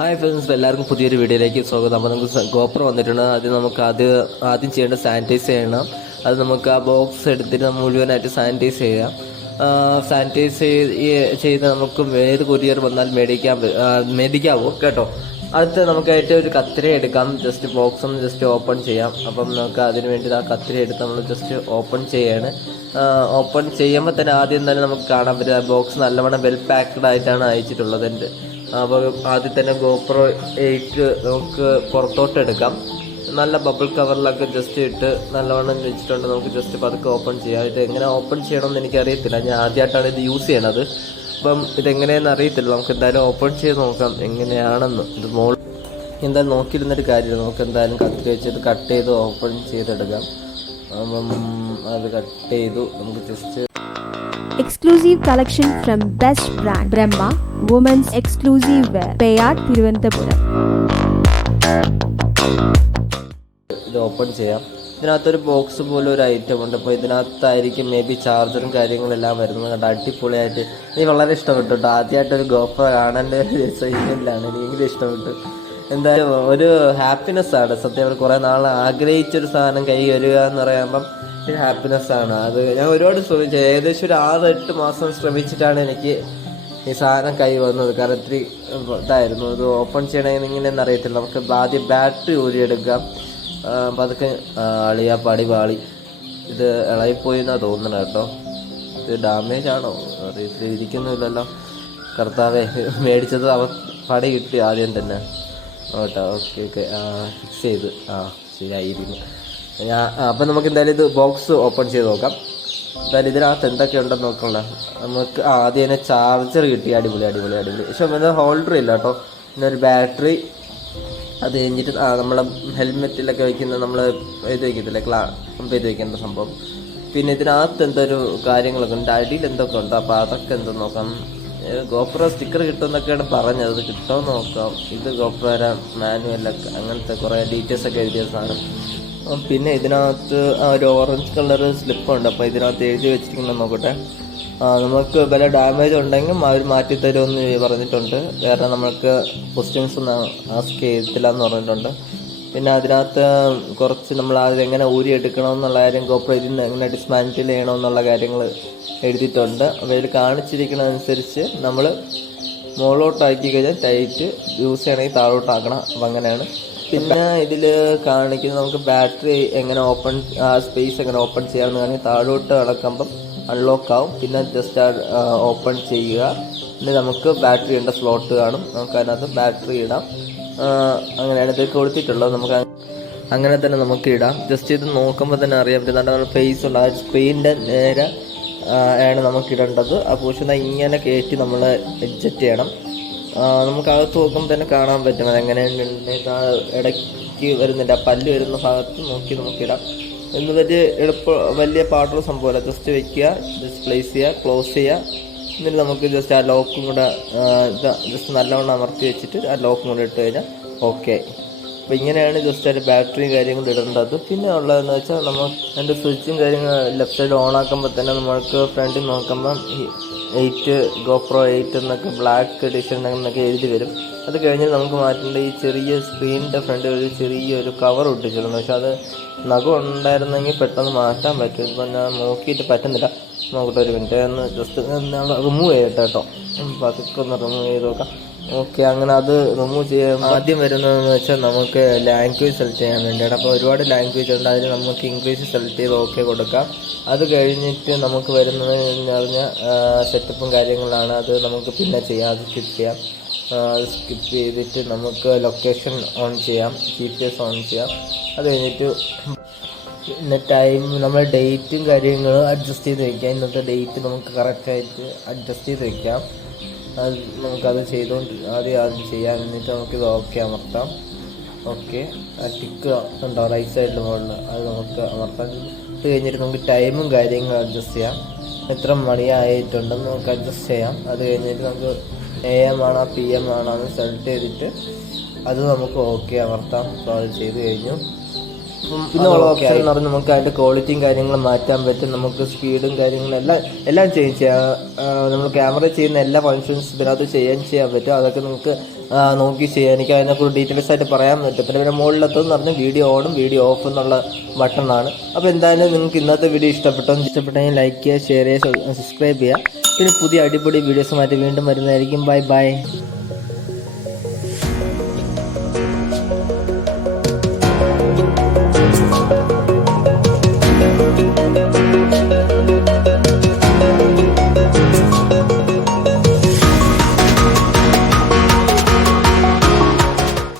Hi friends, എല്ലാവർക്കും പുതിയൊരു വീഡിയോയിലേക്ക് സ്വാഗതം. അപ്പോൾ നമുക്ക് GoPro വന്നിട്ടുണ്ട്. അത് നമുക്ക് ആദ്യം ചെയ്യേണ്ട സാനിറ്റൈസ് ചെയ്യണം. അത് നമുക്ക് ആ ബോക്സ് എടുത്തിട്ട് മുഴുവനായിട്ട് സാനിറ്റൈസ് ചെയ്യാം. സാനിറ്റൈസ് ചെയ്ത് നമുക്ക് ഏത് കൊറിയർ വന്നാൽ മേടിക്കാവോ കേട്ടോ. അടുത്ത് നമുക്ക് ഏറ്റവും ഒരു കത്തിര എടുക്കാം. ജസ്റ്റ് ബോക്സ് ഒന്ന് ജസ്റ്റ് ഓപ്പൺ ചെയ്യാം. അപ്പം നമുക്ക് അതിന് വേണ്ടി ആ കത്തിര എടുത്ത് നമ്മൾ ജസ്റ്റ് ഓപ്പൺ ചെയ്യാണ്. ഓപ്പൺ ചെയ്യുമ്പോൾ തന്നെ ആദ്യം തന്നെ നമുക്ക് കാണാൻ പറ്റും ആ ബോക്സ് നല്ലവണ്ണം വെൽ പാക്ക്ഡ് ആയിട്ടാണ് അയച്ചിട്ടുള്ളത്. അപ്പോൾ ആദ്യം തന്നെ GoPro 8 നമുക്ക് പുറത്തോട്ട് എടുക്കാം. നല്ല ബബിൾ കവറിലൊക്കെ ജസ്റ്റ് ഇട്ട് നല്ലവണ്ണം വെച്ചിട്ടുണ്ട്. നമുക്ക് ജസ്റ്റ് പതുക്കെ ഓപ്പൺ ചെയ്യാം. ഇത് എങ്ങനെ ഓപ്പൺ ചെയ്യണമെന്ന് എനിക്കറിയത്തില്ല. ഞാൻ ആദ്യമായിട്ടാണ് ഇത് യൂസ് ചെയ്യണത്. അപ്പം ഇതെങ്ങനെയെന്ന് അറിയത്തില്ല. നമുക്ക് എന്തായാലും ഓപ്പൺ ചെയ്ത് നോക്കാം എങ്ങനെയാണെന്ന്. ഇത് എന്തായാലും നോക്കിയിരുന്നൊരു കാര്യമില്ല. നമുക്ക് എന്തായാലും കത്തി വെച്ചിട്ട് കട്ട് ചെയ്ത് ഓപ്പൺ ചെയ്തെടുക്കാം. അപ്പം അത് കട്ട് ചെയ്തു. നമുക്ക് just Exclusive collection from best brand Brahma Women's Exclusive Wear Payat Thiruvananthapuram. ഇത് ഓപ്പൺ ചെയ്യാം. ഇതിനകത്തൊരു ബോക്സ് പോലെ ഒരു ഐറ്റം ഉണ്ട്. അപ്പോൾ ഇതിനകത്തായിരിക്കും മേ ബി ചാർജറും കാര്യങ്ങളെല്ലാം വരുന്നത്. കണ്ട അടിപൊളിയായിട്ട് എനിക്ക് വളരെ ഇഷ്ടപ്പെട്ടു കേട്ടോ. ആദ്യമായിട്ടൊരു GoPro കാണാൻ എക്സൈറ്റ്മെൻറ്റിലാണ്. എനിക്കെങ്കിലും ഇഷ്ടപ്പെട്ടു. എന്തായാലും ഒരു ഹാപ്പിനെസ് ആണ് സത്യം. കുറേ നാൾ ആഗ്രഹിച്ചൊരു സാധനം കൈ വരിക എന്ന് പറയുമ്പം ഹാപ്പിനെസ്സാണ്. അത് ഞാൻ ഒരുപാട് ശ്രമിച്ചു. ഏകദേശം ഒരു 6-8 മാസം ശ്രമിച്ചിട്ടാണ് എനിക്ക് ഈ സാധനം കൈ വന്നത്. കാരണം ഇത്തിരി ഇതായിരുന്നു. ഇത് ഓപ്പൺ ചെയ്യണമെങ്കിൽ ഇങ്ങനെയൊന്നും അറിയത്തില്ല. നമുക്ക് ആദ്യം ബാറ്ററി ഊരിയെടുക്കാം. അപ്പം അതൊക്കെ പടി പാളി ഇത് ഇളകിപ്പോയി എന്നാണ് തോന്നുന്നത് കേട്ടോ. ഇത് ഡാമേജ് ആണോ അറിയത്തില്ല. ഇരിക്കുന്നില്ലല്ലോ. കർത്താവേ, മേടിച്ചത് പടി കിട്ടി ആദ്യം തന്നെ കേട്ടോ. ഓക്കെ ഫിക്സ് ചെയ്ത് ശരിയായിരുന്നു. അപ്പം നമുക്ക് എന്തായാലും ഇത് ബോക്സ് ഓപ്പൺ ചെയ്ത് നോക്കാം. എന്തായാലും ഇതിനകത്ത് എന്തൊക്കെ ഉണ്ടെന്ന് നോക്കണ്ട. നമുക്ക് ആദ്യം തന്നെ ചാർജർ കിട്ടി. അടിപൊളി. പക്ഷെ പിന്നെ ഹോൾഡർ ഇല്ല കേട്ടോ. പിന്നെ ഒരു ബാറ്ററി. അത് കഴിഞ്ഞിട്ട് നമ്മളെ ഹെൽമെറ്റിലൊക്കെ വയ്ക്കുന്ന നമ്മൾ ഇത് വയ്ക്കത്തില്ലേ, പമ്പ് ചെയ്ത് വയ്ക്കേണ്ട സംഭവം. പിന്നെ ഇതിനകത്ത് എന്തൊരു കാര്യങ്ങളൊക്കെ ഉണ്ട്. അടിയിൽ എന്തൊക്കെ ഉണ്ട്. അപ്പോൾ അതൊക്കെ എന്തെന്ന് നോക്കാം. GoPro സ്റ്റിക്കർ കിട്ടുമെന്നൊക്കെയാണ് പറഞ്ഞത്. അത് കിട്ടുമോ നോക്കാം. ഇത് GoPro മാനുവലൊക്കെ അങ്ങനത്തെ കുറേ ഡീറ്റെയിൽസ് ഒക്കെ എഴുതിയ സാധനം. പിന്നെ ഇതിനകത്ത് ഒരു ഓറഞ്ച് കളർ സ്ലിപ്പുണ്ട്. അപ്പോൾ ഇതിനകത്ത് എഴുതി വെച്ചിരിക്കുന്നത് നോക്കട്ടെ. നമുക്ക് വല്ല ഡാമേജ് ഉണ്ടെങ്കിൽ അവർ മാറ്റിത്തരുമെന്ന് പറഞ്ഞിട്ടുണ്ട്. വേറെ നമുക്ക് ക്വസ്റ്റ്യൻസ് ഒന്നും ആസ്ക് ചെയ്യത്തില്ല എന്ന് പറഞ്ഞിട്ടുണ്ട്. പിന്നെ അതിനകത്ത് കുറച്ച് നമ്മൾ അതെങ്ങനെ ഊരിയെടുക്കണമെന്നുള്ള കാര്യം, GoPro ഇതിന് എങ്ങനെ ഡിസ്മാൻറ്റിൽ ചെയ്യണമെന്നുള്ള കാര്യങ്ങൾ എഴുതിയിട്ടുണ്ട്. അപ്പോൾ ഇതിൽ കാണിച്ചിരിക്കുന്നതനുസരിച്ച് നമ്മൾ മുകളിലോട്ടാക്കി കഴിഞ്ഞാൽ ടൈറ്റ്, യൂസ് ചെയ്യണമെങ്കിൽ താഴോട്ടാക്കണം. അപ്പം അങ്ങനെയാണ്. പിന്നെ ഇതിൽ കാണിക്കുന്നത് നമുക്ക് ബാറ്ററി എങ്ങനെ സ്പേസ് എങ്ങനെ ഓപ്പൺ ചെയ്യാമെന്ന് കാണിക്കും. താഴോട്ട് അടക്കുമ്പം അൺലോക്ക് ആവും. പിന്നെ ജസ്റ്റ് ഓപ്പൺ ചെയ്യുക. പിന്നെ നമുക്ക് ബാറ്ററി ഇടേണ്ട സ്ലോട്ട് കാണും. നമുക്ക് അതിനകത്ത് ബാറ്ററി ഇടാം. അങ്ങനെയാണ് ഇത് കൊടുത്തിട്ടുള്ളത്. നമുക്ക് അങ്ങനെ തന്നെ നമുക്ക് ഇടാം. ജസ്റ്റ് ഇത് നോക്കുമ്പോൾ തന്നെ അറിയാൻ പറ്റും. നല്ല ഫേസ് ഉണ്ട്. ആ സ്ക്രീനിൻ്റെ നേരെ ആണ് നമുക്ക് ഇടേണ്ടത്. ആ പോഷൻ ഇങ്ങനെ കയറ്റി നമ്മൾ എഡ്ജസ്റ്റ് ചെയ്യണം. നമുക്ക് അകത്ത് നോക്കുമ്പോൾ തന്നെ കാണാൻ പറ്റും അതെങ്ങനെയാണ് ഇടയ്ക്ക് വരുന്നുണ്ട്. ആ പല്ല് വരുന്ന ഭാഗത്ത് നോക്കി നമുക്കിടാം. എന്ന് വലിയ പാടുള്ള സംഭവമല്ല. ജസ്റ്റ് വയ്ക്കുക, ജസ്റ്റ് പ്ലേസ് ചെയ്യുക, ക്ലോസ് ചെയ്യുക. എന്നിട്ട് നമുക്ക് ജസ്റ്റ് ആ ലോക്കും കൂടെ ജസ്റ്റ് നല്ലവണ്ണം അമർത്തി വെച്ചിട്ട് ആ ലോക്കും കൂടെ ഇട്ട് കഴിഞ്ഞാൽ ഓക്കെ. അപ്പോൾ ഇങ്ങനെയാണ് ജസ്റ്റ് അതിൻ്റെ ബാറ്ററിയും കാര്യങ്ങളും ഇടേണ്ടത്. പിന്നെ ഉള്ളതെന്ന് വെച്ചാൽ നമ്മൾ അതിൻ്റെ സ്വിച്ചും കാര്യങ്ങൾ ലെഫ്റ്റ് സൈഡ് ഓൺ ആക്കുമ്പോൾ തന്നെ നമ്മൾക്ക് ഫ്രണ്ടിൽ നോക്കുമ്പം 8 GoPro 8 എന്നൊക്കെ ബ്ലാക്ക് എഡിഷൻ എന്നൊക്കെ എഴുതി വരും. അത് കഴിഞ്ഞ് നമുക്ക് മാറ്റേണ്ട ഈ ചെറിയ സ്ക്രീനിൻ്റെ ഫ്രണ്ടിൽ ഒരു ചെറിയൊരു കവർ ഒട്ടിച്ചിരുന്നു. പക്ഷെ അത് നഖം ഉണ്ടായിരുന്നെങ്കിൽ പെട്ടെന്ന് മാറ്റാൻ പറ്റും. ഇപ്പം ഞാൻ നോക്കിയിട്ട് പറ്റുന്നില്ല. നോക്കട്ടെ, ഒരു മിനിറ്റ് ഒന്ന് ജസ്റ്റ് റിമൂവ് ചെയ്യട്ടെ കേട്ടോ. പതുക്കെ ഒന്ന് റിമൂവ് ചെയ്ത് നോക്കാം. ഓക്കെ, അങ്ങനെ അത് റിമൂവ് ചെയ്യാൻ ആദ്യം വരുന്നതെന്ന് വെച്ചാൽ നമുക്ക് ലാംഗ്വേജ് സെലക്ട് ചെയ്യാൻ വേണ്ടിയാണ്. അപ്പോൾ ഒരുപാട് ലാംഗ്വേജ് ഉണ്ട്. അതിൽ നമുക്ക് ഇംഗ്ലീഷ് സെലക്ട് ചെയ്ത് ഓക്കെ കൊടുക്കാം. അത് കഴിഞ്ഞിട്ട് നമുക്ക് വരുന്നത് എന്ന് പറഞ്ഞാൽ സെറ്റപ്പും കാര്യങ്ങളാണ്. അത് നമുക്ക് പിന്നെ ചെയ്യാം. അത് സ്കിപ്പ് ചെയ്യാം. സ്കിപ്പ് ചെയ്തിട്ട് നമുക്ക് ലൊക്കേഷൻ ഓൺ ചെയ്യാം, GPS ഓൺ ചെയ്യാം. അത് കഴിഞ്ഞിട്ട് പിന്നെ ടൈം നമ്മൾ ഡേറ്റും കാര്യങ്ങളും അഡ്ജസ്റ്റ് ചെയ്ത് വയ്ക്കാം. ഇന്നത്തെ ഡേറ്റ് നമുക്ക് കറക്റ്റായിട്ട് അഡ്ജസ്റ്റ് ചെയ്ത് വയ്ക്കാം. അത് നമുക്കത് ആദ്യം ചെയ്യാം. എന്നിട്ട് നമുക്കിത് ഓക്കെ അമർത്താം. ഓക്കെ, ആ ടിക്ക് ഉണ്ടോ റൈറ്റ് സൈഡിൽ മുകളിൽ, അത് നമുക്ക് അമർത്താം. ഇത് കഴിഞ്ഞിട്ട് നമുക്ക് ടൈമും കാര്യങ്ങളും അഡ്ജസ്റ്റ് ചെയ്യാം. എത്ര മണിയായിട്ടുണ്ടെന്ന് നമുക്ക് അഡ്ജസ്റ്റ് ചെയ്യാം. അത് കഴിഞ്ഞിട്ട് നമുക്ക് AM ആണോ PM ആണോ എന്ന് സെലക്ട് ചെയ്തിട്ട് അത് നമുക്ക് ഓക്കെ അമർത്താം. അപ്പോൾ അത് ചെയ്ത് കഴിഞ്ഞു. പിന്നെ ഉള്ള ഓപ്ഷൻ എന്ന് പറഞ്ഞാൽ നമുക്ക് അതിൻ്റെ ക്വാളിറ്റിയും കാര്യങ്ങളും മാറ്റാൻ പറ്റും. നമുക്ക് സ്പീഡും കാര്യങ്ങളും എല്ലാം ചേഞ്ച് ചെയ്യാം. നമ്മൾ ക്യാമറ ചെയ്യുന്ന എല്ലാ ഫങ്ഷൻസും ഇതിനകത്ത് ചെയ്യാൻ പറ്റും. അതൊക്കെ നിങ്ങൾക്ക് നോക്കി ചെയ്യാം. എനിക്ക് അതിനെക്കുറിച്ച് ഡീറ്റെയിൽസ് ആയിട്ട് പറയാൻ പറ്റും. പിന്നെ മുകളിലെത്തുമെന്ന് പറഞ്ഞാൽ വീഡിയോ ഓണും വീഡിയോ ഓഫ് എന്നുള്ള ബട്ടണാണ്. അപ്പോൾ എന്തായാലും നിങ്ങൾക്ക് ഇന്നത്തെ വീഡിയോ ഇഷ്ടപ്പെട്ടെങ്കിൽ ലൈക്ക് ചെയ്യുക, ഷെയർ ചെയ്യുക, സബ്സ്ക്രൈബ് ചെയ്യുക. പിന്നെ പുതിയ അടിപൊളി വീഡിയോസുമായിട്ട് വീണ്ടും വരുന്നതായിരിക്കും. ബൈ.